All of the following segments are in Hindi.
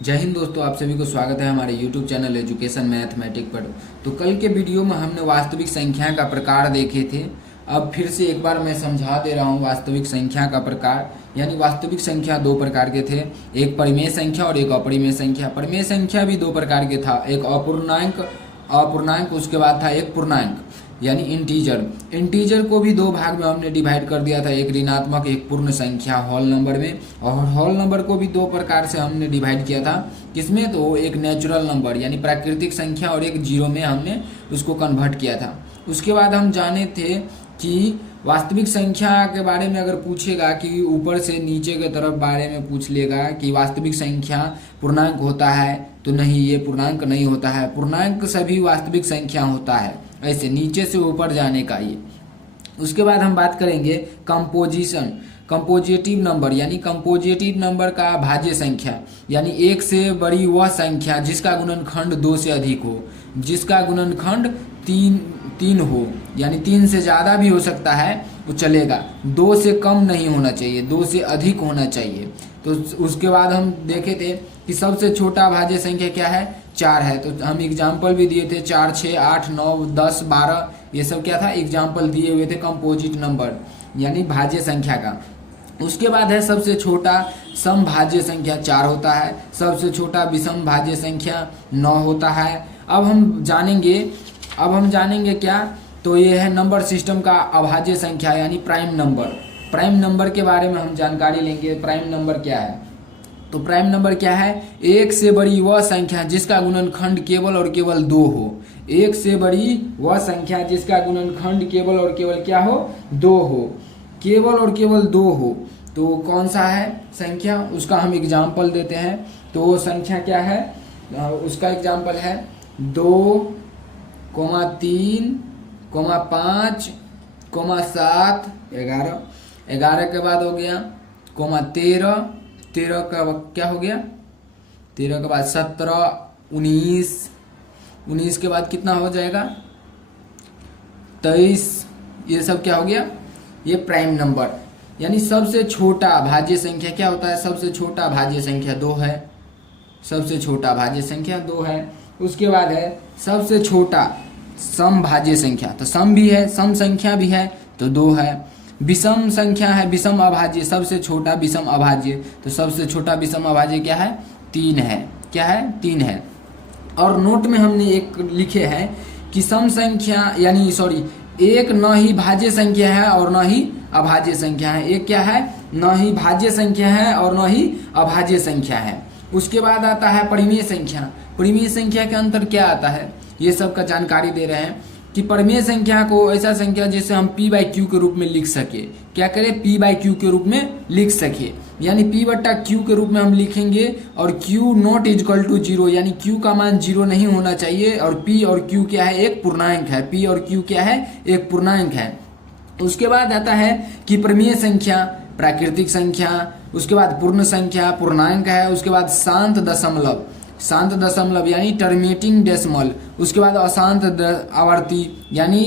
जय हिंद दोस्तों, आप सभी को स्वागत है हमारे YouTube चैनल एजुकेशन मैथमेटिक पर। तो कल के वीडियो में हमने वास्तविक संख्या का प्रकार देखे थे। अब फिर से एक बार मैं समझा दे रहा हूँ वास्तविक संख्या का प्रकार। यानी वास्तविक संख्या दो प्रकार के थे, एक परिमेय संख्या और एक अपरिमेय संख्या। परिमेय संख्या भी दो प्रकार के था, एक अपूर्णांक उसके बाद था एक पूर्णांक यानी इंटीजर। इंटीजर को भी दो भाग में हमने डिवाइड कर दिया था, एक ऋणात्मक एक पूर्ण संख्या होल नंबर में। और होल नंबर को भी दो प्रकार से हमने डिवाइड किया था, किसमें? तो एक नेचुरल नंबर यानी प्राकृतिक संख्या और एक जीरो में हमने उसको कन्वर्ट किया था। उसके बाद हम जाने थे कि वास्तविक संख्या के बारे में अगर पूछेगा कि ऊपर से नीचे के तरफ बारे में पूछ लेगा कि वास्तविक संख्या पूर्णांक होता है, तो नहीं, ये पूर्णांक नहीं होता है। पूर्णांक सभी वास्तविक संख्या होता है, ऐसे नीचे से ऊपर जाने का ये। उसके बाद हम बात करेंगे कंपोजिटिव नंबर यानी कंपोजिटिव नंबर का भाज्य संख्या, यानी एक से बड़ी वह संख्या जिसका गुणनखंड दो से अधिक हो, जिसका गुणनखंड तीन हो, यानी तीन से ज़्यादा भी हो सकता है वो चलेगा, दो से कम नहीं होना चाहिए, दो से अधिक होना चाहिए। तो उसके बाद हम देखे थे कि सबसे छोटा भाज्य संख्या क्या है? 4 है। तो हम एग्जाम्पल भी दिए थे, 4, 6, 8, 9, 10, 12, ये सब क्या था? एग्जाम्पल दिए हुए थे कंपोजिट नंबर यानी भाज्य संख्या का। उसके बाद है सबसे छोटा समभाज्य संख्या 4 होता है, सबसे छोटा विषम भाज्य संख्या 9 होता है। अब हम जानेंगे क्या? तो ये है नंबर सिस्टम का अभाज्य संख्या यानी प्राइम नंबर। प्राइम नंबर के बारे में हम जानकारी लेंगे। प्राइम नंबर क्या है? तो प्राइम नंबर क्या है? एक से बड़ी वह संख्या जिसका गुणनखंड केवल और केवल 2 हो। एक से बड़ी वह संख्या जिसका गुणनखंड केवल और केवल क्या हो? 2 हो। केवल और केवल 2 हो तो कौन सा है संख्या? उसका हम एग्जाम्पल देते हैं। तो वो संख्या क्या है? उसका एग्जाम्पल है 2, 3, 5, 7, 11 के बाद हो गया 13 का क्या हो गया? 13 के बाद 17, 19 के बाद कितना हो जाएगा? 23। ये सब क्या हो गया? ये प्राइम नंबर यानी सबसे छोटा भाज्य संख्या क्या होता है? सबसे छोटा भाज्य संख्या 2 है। सबसे छोटा भाज्य संख्या 2 है। उसके बाद है सबसे छोटा सम भाज्य संख्या, तो सम भी है, सम संख्या भी है तो 2 है। विषम संख्या है, विषम अभाज्य, सबसे छोटा विषम अभाज्य, तो सबसे छोटा विषम अभाज्य क्या है? 3 है। क्या है? 3 है। और नोट में हमने एक लिखे हैं कि सम संख्या यानी एक न ही भाज्य संख्या है और न ही अभाज्य संख्या है। एक क्या है? न ही भाज्य संख्या है और न ही अभाज्य संख्या है। उसके बाद आता है परिमेय संख्या। परिमेय संख्या के अंतर क्या आता है, ये सब का जानकारी दे रहे हैं कि परिमेय संख्या को ऐसा संख्या जिसे हम p/q के रूप में लिख सके। क्या करें? p/q के रूप में लिख सके, यानी p/q के रूप में हम लिखेंगे और q नॉट इक्वल टू 0, यानी q का मान 0 नहीं होना चाहिए। और p और q क्या है? एक पूर्णांक है। p और q क्या है? एक पूर्णांक है। उसके बाद आता है कि परिमेय संख्या, प्राकृतिक संख्या, उसके बाद पूर्ण संख्या, पूर्णांक है। उसके बाद शांत दशमलव यानी टर्मिनेटिंग डेसिमल। उसके बाद अशांत आवर्ती यानी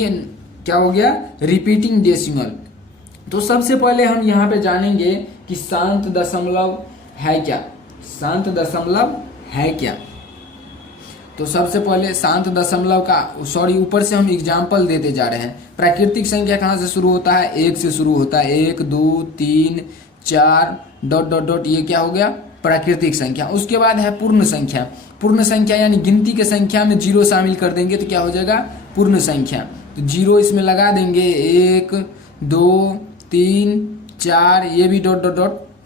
क्या हो गया? Repeating decimal. तो सबसे पहले हम यहाँ पे जानेंगे कि शांत दशमलव है क्या। शांत दशमलव है क्या? तो सबसे पहले शांत दशमलव का ऊपर से हम एग्जाम्पल देते जा रहे हैं। प्राकृतिक संख्या कहाँ से शुरू होता है? 1 से शुरू होता है। 1, 2, 3, 4 ... ये क्या हो गया? प्राकृतिक संख्या। उसके बाद है पूर्ण संख्या। पूर्ण संख्या यानी गिनती के संख्या में 0 शामिल कर देंगे तो क्या हो जाएगा? पूर्ण संख्या। तो 0 इसमें लगा देंगे। 1, 2, 3, 4, ये भी ...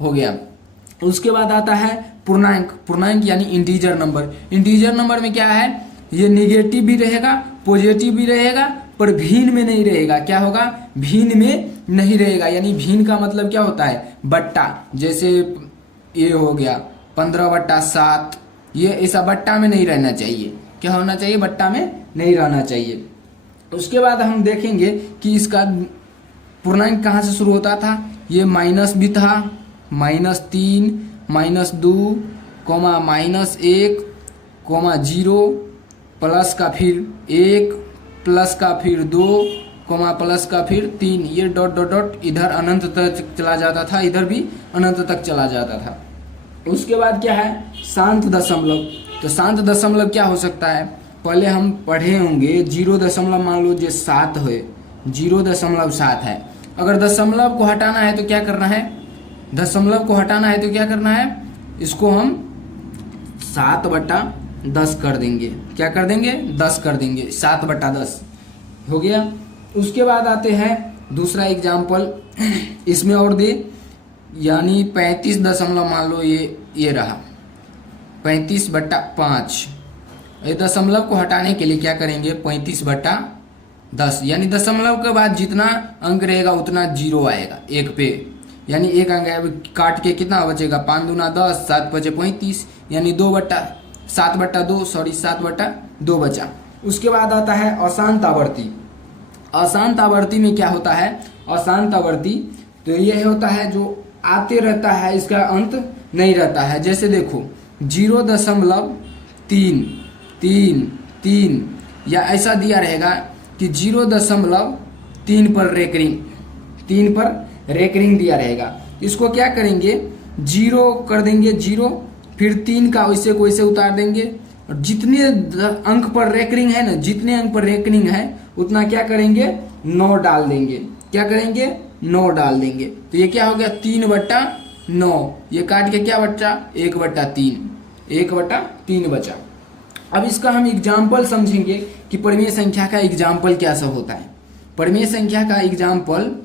हो गया। उसके बाद आता है पूर्णांक। पूर्णांक यानी इंटीजर नंबर। इंटीजर नंबर में क्या है? ये निगेटिव भी रहेगा, पॉजिटिव भी रहेगा, पर भिन्न में नहीं रहेगा। क्या होगा? भिन्न में नहीं रहेगा। यानी भिन्न का मतलब क्या होता है? बट्टा। जैसे ये हो गया 15/7, ये ऐसा बट्टा में नहीं रहना चाहिए। क्या होना चाहिए? बट्टा में नहीं रहना चाहिए। उसके बाद हम देखेंगे कि इसका पूर्णांक कहाँ से शुरू होता था। ये माइनस भी था, -3, -2, -1, -0, प्लस का फिर 1, प्लस का फिर 2, प्लस का फिर 3, ये ... इधर अनंत तक चला जाता था, इधर भी अनंत तक चला जाता था। उसके बाद क्या है, शांत दशमलव। तो शांत दशमलव क्या हो सकता है, पहले हम पढ़े होंगे 0 मान लो जो 7 है, 0.7 है। अगर दशमलव को हटाना है तो क्या करना है, दशमलव को हटाना है तो क्या करना है, इसको हम 7/10 कर देंगे। क्या कर देंगे, 10 कर देंगे, 7/10 हो गया। उसके बाद आते हैं दूसरा एग्जाम्पल, इसमें और दे, यानी 35 दशमलव मान लो ये रहा 35/5। ये दशमलव को हटाने के लिए क्या करेंगे, 35/10, यानी दशमलव के बाद जितना अंक रहेगा उतना जीरो आएगा एक पे, यानी एक अंक काट के कितना बचेगा, 5 दूना 10, 7 बचे 35, यानी 7/2 बचा। उसके बाद आता है अशांत आवर्ती। अशांत आवर्ती में क्या होता है, अशांत आवर्ती तो यह होता है जो आते रहता है, इसका अंत नहीं रहता है। जैसे देखो 0.3 या ऐसा दिया रहेगा कि 0.3 पर रेकरिंग दिया रहेगा। इसको क्या करेंगे, 0 कर देंगे 0, फिर 3 का वैसे को वैसे उतार देंगे, और जितने अंक पर रेकरिंग है ना, जितने अंक पर रेकरिंग है उतना क्या करेंगे, 9 डाल देंगे। क्या करेंगे, 9 डाल देंगे। तो ये क्या हो गया, 3/9। ये काट के क्या बचा, 1/3 बचा। अब इसका हम एग्जाम्पल समझेंगे कि परिमेय संख्या का एग्जाम्पल क्या सब होता है। परिमेय संख्या का एग्जाम्पल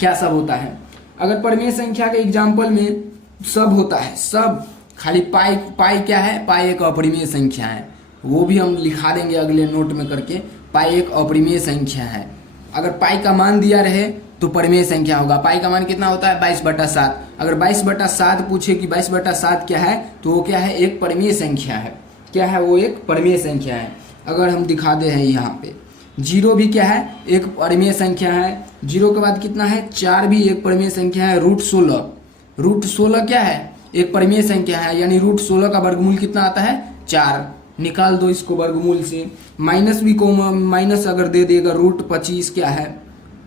क्या सब होता है, अगर परिमेय संख्या के एग्जाम्पल में सब होता है, सब खाली पाई क्या है, पाई एक अपरिमेय संख्या है, वो भी हम लिखा देंगे अगले नोट में करके। पाई एक अपरिमेय संख्या है। अगर पाई का मान दिया रहे तो परिमेय संख्या होगा। पाई का मान कितना होता है, 22/7। अगर 22/7 पूछे कि 22/7 क्या है, तो वो क्या है, एक परिमेय संख्या है। क्या है, वो एक परिमेय संख्या है। अगर हम दिखा दे हैं यहाँ पे 0 भी क्या है, एक परिमेय संख्या है। 0 के बाद कितना है, 4 भी एक परिमेय संख्या है। √16 क्या है, एक परिमेय संख्या है, यानी √16 का वर्गमूल कितना आता है, 4। निकाल दो इसको वर्गमूल से। माइनस भी को माइनस अगर दे देगा, √25 क्या है,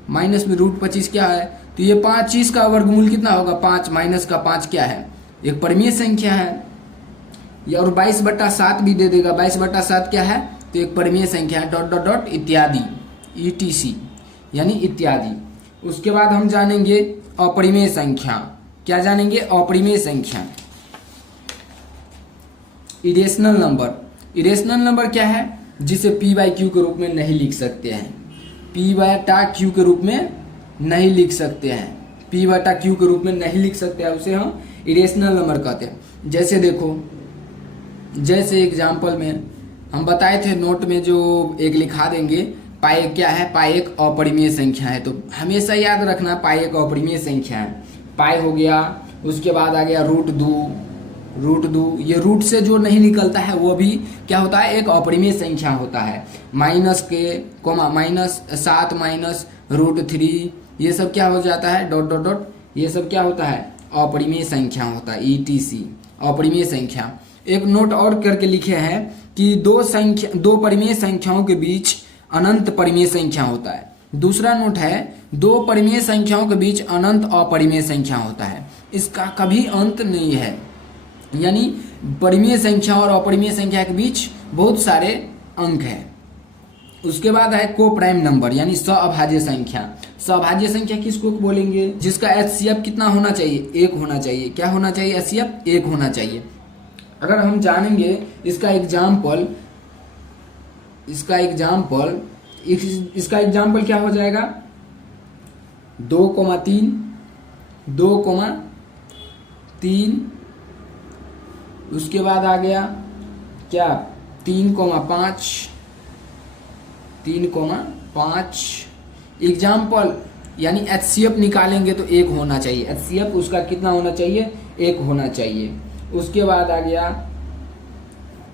माइनस में √25 क्या है, तो ये 25 का वर्गमूल कितना होगा, 5, माइनस का 5 क्या है, एक परिमेय संख्या है। या और 22/7 भी दे देगा, 22/7 क्या है, तो एक परिमेय संख्या है, डॉट इत्यादि, ETC यानी इत्यादि। उसके बाद हम जानेंगे अपरिमेय संख्या। क्या जानेंगे, अपरिमेय संख्या, इरेशनल नंबर। इरेशनल नंबर क्या है, जिसे P/Q के रूप में नहीं लिख सकते हैं, P/Q के रूप में नहीं लिख सकते हैं, P/Q के रूप में नहीं लिख सकते हैं, उसे हम इरेशनल नंबर कहते हैं। जैसे देखो, जैसे एग्जाम्पल में हम बताए थे नोट में, जो एक लिखा देंगे, पाई क्या है, पाई एक अपरिमेय संख्या है। तो हमेशा याद रखना पाई एक अपरिमेय संख्या है। पाई हो गया, उसके बाद आ गया √2। ये रूट से जो नहीं निकलता है वो भी क्या होता है, एक अपरिमेय संख्या होता है। -7 -√3 ये सब क्या हो जाता है, डॉट ये सब क्या होता है, अपरिमेय संख्या होता है, ETC अपरिमेय संख्या। एक नोट और करके लिखे हैं कि दो परिमेय संख्याओं के बीच अनंत परिमेय संख्या होता है। दूसरा नोट है, 2 परिमेय संख्याओं के बीच अनंत अपरिमेय संख्या होता है, इसका कभी अंत नहीं है। यानी परिमेय संख्या और अपरिमेय संख्या के बीच बहुत सारे अंक हैं। उसके बाद है कोप्राइम नंबर, यानी सहअभाज्य संख्या। सहअभाज्य संख्या किसको बोलेंगे, जिसका HCF कितना होना चाहिए, 1 होना चाहिए। क्या होना चाहिए, HCF 1 होना चाहिए। अगर हम जानेंगे इसका एग्जाम्पल क्या हो जाएगा, 2,3 उसके बाद आ गया क्या, 3,5 एग्जाम्पल, यानी HCF निकालेंगे तो 1 होना चाहिए। HCF उसका कितना होना चाहिए, 1 होना चाहिए। उसके बाद आ गया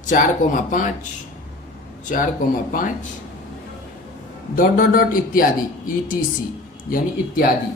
4,5 डॉट इत्यादि, ETC यानी इत्यादि।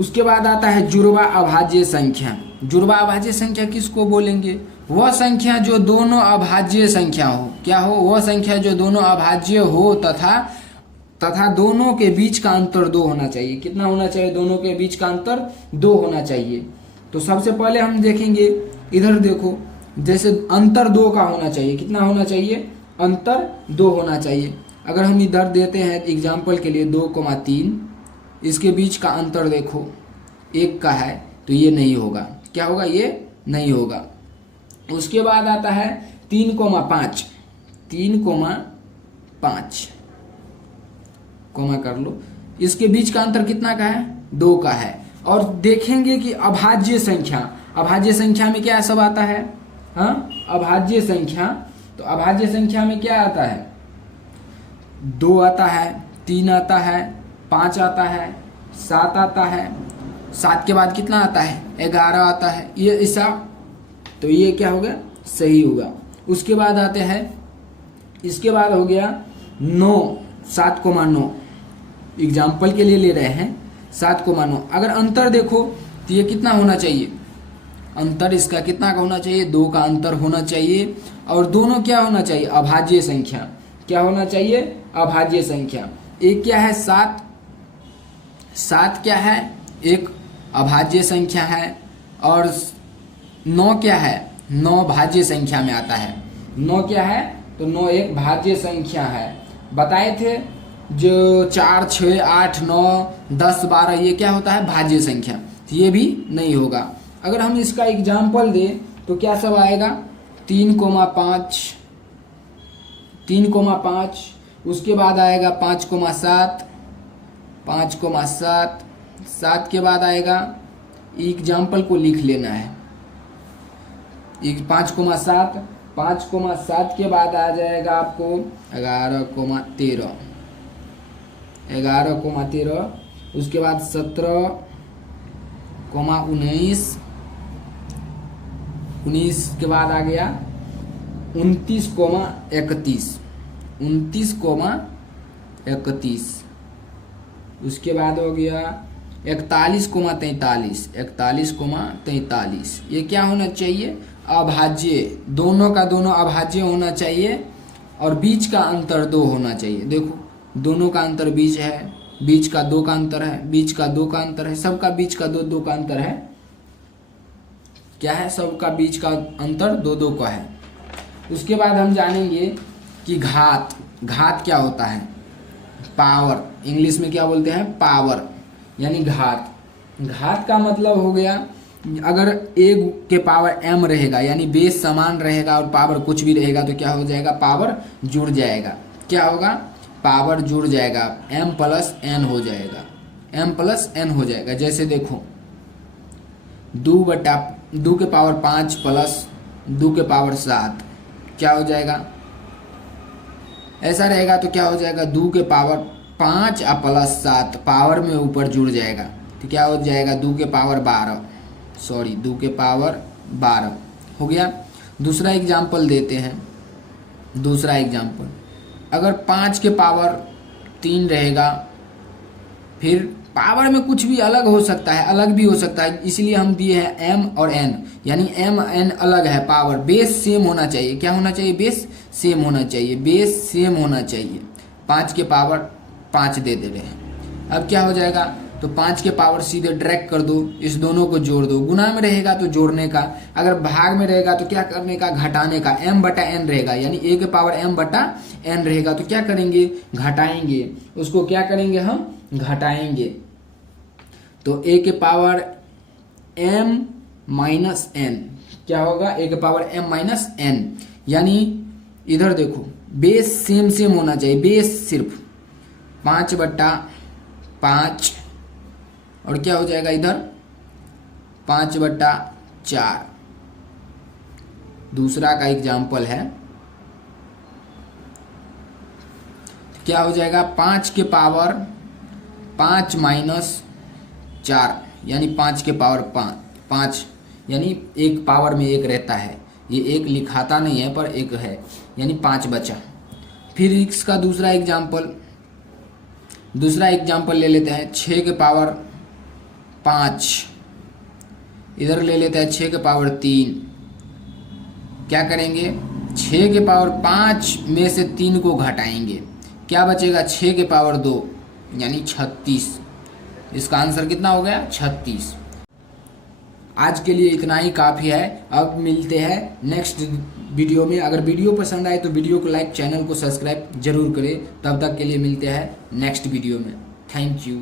उसके बाद आता है जुड़वा अभाज्य संख्या। जुड़वा अभाज्य संख्या किसको बोलेंगे, वह संख्या जो दोनों अभाज्य संख्या हो। क्या हो, वह संख्या जो दोनों अभाज्य हो तथा दोनों के बीच का अंतर 2 होना चाहिए। कितना होना चाहिए, दोनों के बीच का अंतर 2 होना चाहिए। तो सबसे पहले हम देखेंगे, इधर देखो, जैसे अंतर 2 का होना चाहिए। कितना होना चाहिए? अंतर 2 होना चाहिए। अगर हम इधर देते हैं एग्जाम्पल के लिए 2,3, इसके बीच का अंतर देखो 1 का है, तो ये नहीं होगा। क्या होगा? ये नहीं होगा। उसके बाद आता है 3,5, 3,5 कोमा कर लो, इसके बीच का अंतर कितना का है? 2 का है। और देखेंगे कि अभाज्य संख्या, अभाज्य संख्या में क्या सब आता है? हाँ, अभाज्य संख्या, तो अभाज्य संख्या में क्या आता है? 2 आता है, 3 आता है, 5 आता है, 7 आता है, 7 के बाद कितना आता है? 11 आता है। ये ऐसा, तो ये क्या होगा? सही होगा। उसके बाद आते हैं, इसके बाद हो गया 9, 7,9, एग्जाम्पल के लिए ले रहे हैं 7,9। अगर अंतर देखो तो ये कितना होना चाहिए? अंतर इसका कितना का होना चाहिए? 2 का अंतर होना चाहिए। और दोनों क्या होना चाहिए? अभाज्य संख्या। क्या होना चाहिए? अभाज्य संख्या। एक क्या है? 7, 7 क्या है? एक अभाज्य संख्या है। और 9 क्या है? 9 भाज्य संख्या में आता है। 9 क्या है? तो 9 एक भाज्य संख्या है। बताए थे जो 4, 6, 8, 9, 10, 12 ये क्या होता है? भाज्य संख्या। तो ये भी नहीं होगा। अगर हम इसका एग्जाम्पल दें तो क्या सब आएगा? 3,5, 3,5, उसके बाद आएगा 5,7, 5,7, 7 के बाद आएगा, एग्जाम्पल को लिख लेना है, 5,7, 5,7 के बाद आ जाएगा आपको 11,13, 11,13, उसके बाद 17,19, 19 के बाद आ गया 29,31, 29,31, उसके बाद हो गया 41,43, 41,43। ये क्या होना चाहिए? अभाज्य। दोनों का दोनों अभाज्य होना चाहिए और बीच का अंतर 2 होना चाहिए। देखो दोनों का अंतर बीच है, बीच का 2 का अंतर है, बीच का 2 का अंतर है, सबका बीच का 2 का अंतर है। क्या है? सबका बीच का अंतर 2 का है। उसके बाद हम जानेंगे कि घात, घात क्या होता है? पावर, इंग्लिश में क्या बोलते हैं? पावर, यानी घात। घात का मतलब हो गया, अगर a के पावर m रहेगा, यानी बेस समान रहेगा और पावर कुछ भी रहेगा, तो क्या हो जाएगा? पावर जुड़ जाएगा। क्या होगा? पावर जुड़ जाएगा, m प्लस n हो जाएगा, m प्लस n हो जाएगा। जैसे देखो 2 के पावर 5 प्लस 2 के पावर 7 क्या हो जाएगा? ऐसा रहेगा तो क्या हो जाएगा? 2 के पावर 5 और प्लस 7 पावर में ऊपर जुड़ जाएगा, तो क्या हो जाएगा? 2 के पावर 12, सॉरी 2 के पावर 12 हो गया। दूसरा एग्जाम्पल देते हैं। दूसरा एग्जाम्पल, अगर 5 के पावर 3 रहेगा, फिर पावर में कुछ भी अलग हो सकता है, अलग भी हो सकता है, इसलिए हम दिए हैं m और n, यानी m n अलग है, पावर बेस सेम होना चाहिए। क्या होना चाहिए? बेस सेम होना चाहिए, बेस सेम होना चाहिए। 5 के पावर 5 दे रहे हैं। अब क्या हो जाएगा? तो 5 के पावर सीधे डायरेक्ट कर दो, इस दोनों को जोड़ दो। गुना में रहेगा तो जोड़ने का, अगर भाग में रहेगा तो क्या करने का? घटाने का। m बटा n रहेगा, यानी a के पावर m बटा n रहेगा, तो क्या करेंगे? घटाएंगे। उसको क्या करेंगे? हम घटाएंगे। तो a के पावर m माइनस n क्या होगा? a के पावर m माइनस n, यानी इधर देखो बेस सेम सेम होना चाहिए। बेस सिर्फ 5/5 और क्या हो जाएगा इधर? 5/4। दूसरा का एग्जाम्पल है, क्या हो जाएगा? 5 के पावर 5 माइनस 4, यानी 5 के पावर 5, यानी एक पावर में 1 रहता है। ये 1 लिखाता नहीं है पर 1 है, यानी 5 बचा। फिर इसका दूसरा एग्जाम्पल ले लेते हैं। 6 के पावर 5, इधर ले लेते हैं 6 के पावर 3। क्या करेंगे? 6 के पावर 5 में से 3 को घटाएंगे, क्या बचेगा? 6 के पावर 2, यानी 36। इसका आंसर कितना हो गया? 36। आज के लिए इतना ही काफ़ी है। अब मिलते हैं नेक्स्ट वीडियो में। अगर वीडियो पसंद आए तो वीडियो को लाइक, चैनल को सब्सक्राइब जरूर करें। तब तक के लिए मिलते हैं नेक्स्ट वीडियो में। Thank you.